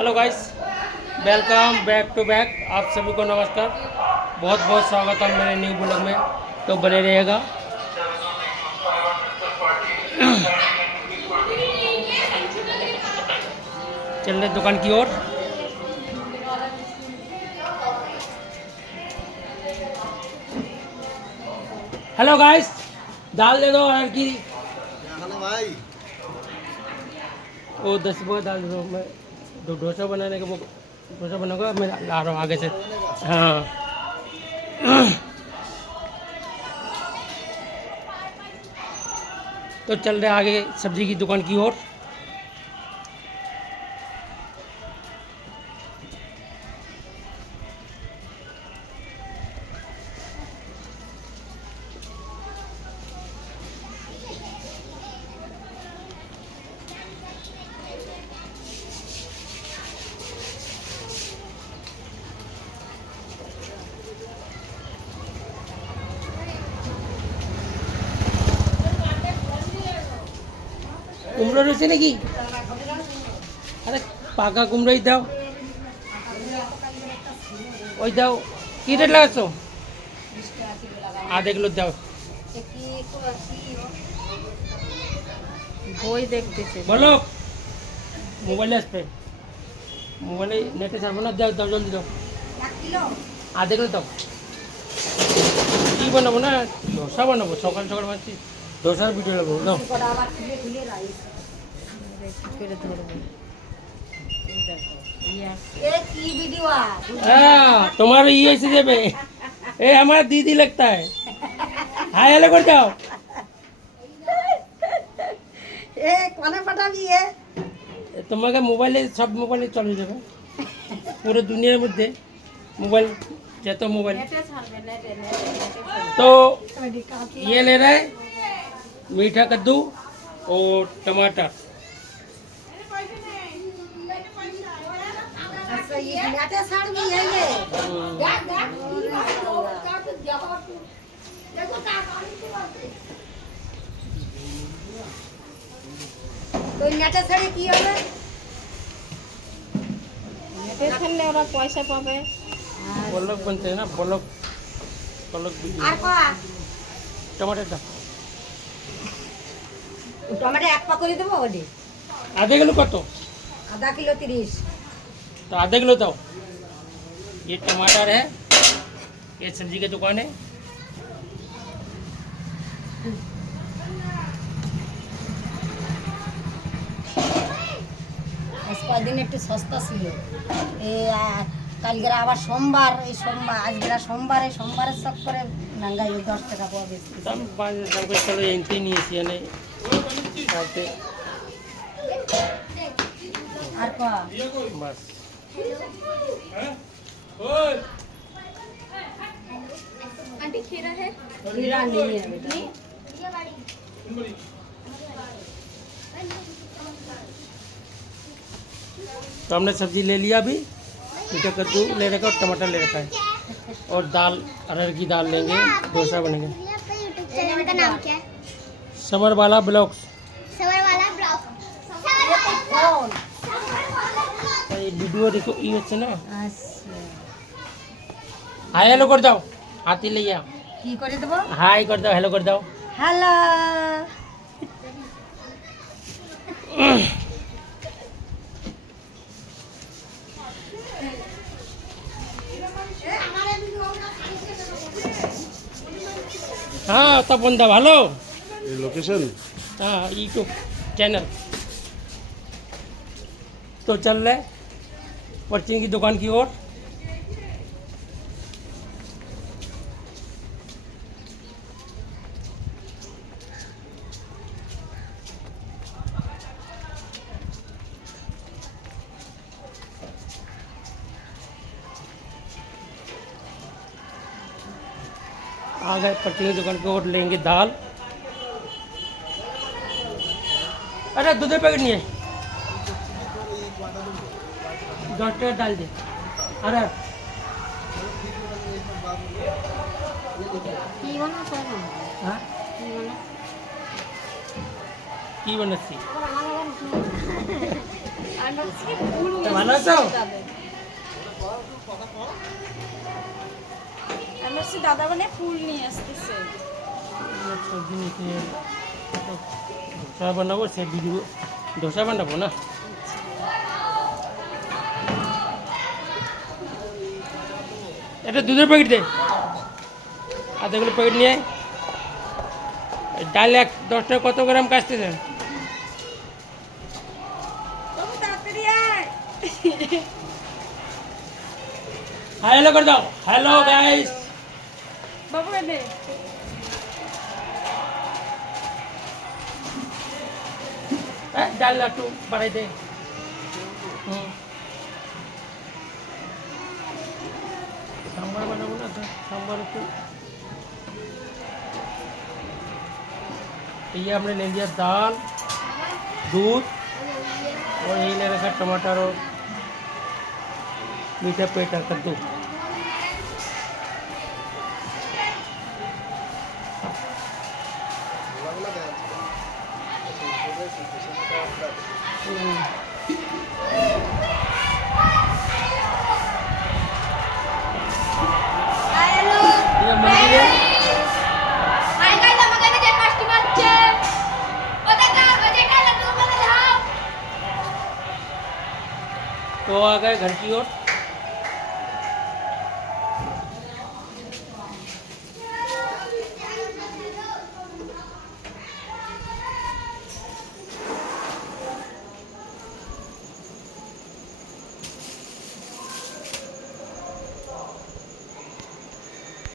Hello guys, welcome back to back. आप सभी को नमस्कार, बहुत बहुत स्वागत है मेरे न्यू ब्लॉग में। तो बने रहिएगा। चल रहे दुकान की ओर। हेलो गाइस, दाल दे दो और की। हेलो भाई। वो 10 रुपये दाल दे दो। मैं डोसा बनाने का वो डोसा बनाऊंगा, मैं ला रहा हूँ आगे से। हाँ। तो चल रहे आगे सब्जी की दुकान की ओर। কুমড়ো রয়েছে নাকি? আরে পাকা কুমড়োই দাও, ওই দাও। কি রেট লাগাচ্ছ? আধা কিলো দাও। বই দেখতেছে। বলো, মোবাইলে আসবে, মোবাইলে নেটে ছাড়বো না। দাও দাও, জলদি দাও। আধা কিলো দাও। কী বানাবো না, ধোসা বানাবো। সকাল সকাল ভাবছি ধোসার ভিডিও লাগবো। দাও। করে ধরবো। হ্যাঁ, তোমার ये ऐसे देवे। ए हमारा दीदी लगता है। हाय हेलो कर जाओ। তোমাকে মোবাইলে, সব মোবাইলে চলে যাবে পুরো দুনিয়ার মধ্যে। মোবাইল যত মোবাইল। तो ये ले रहा है मीठा कद्दू और टमाटर। তো নেটে ছাড়ে কি হবে? নেটে ছাড়লে ওরা পয়সা পাবে। ब्लॉग बनते हैं ना, ब्लॉग ब्लॉग वीडियो। আর কয়া टमाटर दाও। টমেটো এক পা করে দেবো ওডি। आधे किलो कत? আধা কিলো 30। तो आधा किलो दो। ये टमाटर है, ये सब्जी की दुकान है। কদিন একটু সস্তা ছিল। এই কালকের আবার সোমবার, এই সোমবার আজকের সোমবারে সোমবারের সব করে নাঙ্গাই 10 টাকা পাওয়া বেশি। दाम दाम को चलो एंटी नहीं है यानी आते আর কয়া बस। आंटी खीरा है? खीरा नहीं है बेटा। तो हमने सब्जी ले लिया अभी। मीठा कद्दू ले रखा और टमाटर ले रखा है, और दाल अरहर की दाल लेंगे, डोसा बनेगा। चैनल का नाम क्या है? समर वाला ब्लॉग्स। सवर वाला ब्लॉग। ये वीडियो देखो, ये अच्छे ना। আচ্ছা हाय हेलो कर जाओ, हाथी ले आओ। কি করে দেবো? हाय कर दो, हेलो कर दो। হ্যালো। हाँ तब बंदा भालो। ये लोकेशन हाँ यूट्यूब चैनल। तो चल रहे पर्ची की दुकान की ओर। आ गए पर्ची की दुकान की ओर, लेंगे दाल। अरे दूध पैकेट नहीं है, 10 टाका डाल दे। अरे কি বানাবো? हाँ কি বানাবো? की बनसी। আমি ভালো আছো? দাদা মানে ফুল নিয়ে আসতেছে। সবজি নিতে ধোসা বানাবো, সে ভিডিও ধোসা বানাবো না। একটা দুধের প্যাকেট দে, আধাগুলো প্যাকেট নিয়ে আয়। এই ডাল 10 টাকা কত গ্রাম কাটতেছে? বাবু তাড়াতাড়ি আয়। হ্যালো করে দাও, হ্যালো গাইস। বাবু এনে ডাল একটু বাড়াই দে। সাম্বার বানাবো না, সাম্বার একটু। ये हमने ले लिया दाल, दूध और यही ले रखा टमाटर और मीठा पेटा कद्दू। ये मंदिर है। हाय गाइस আমাকে যে কাস্টমার আছে ওটা লাড্ডু বলে দাও। तो आ गए घर की ओर।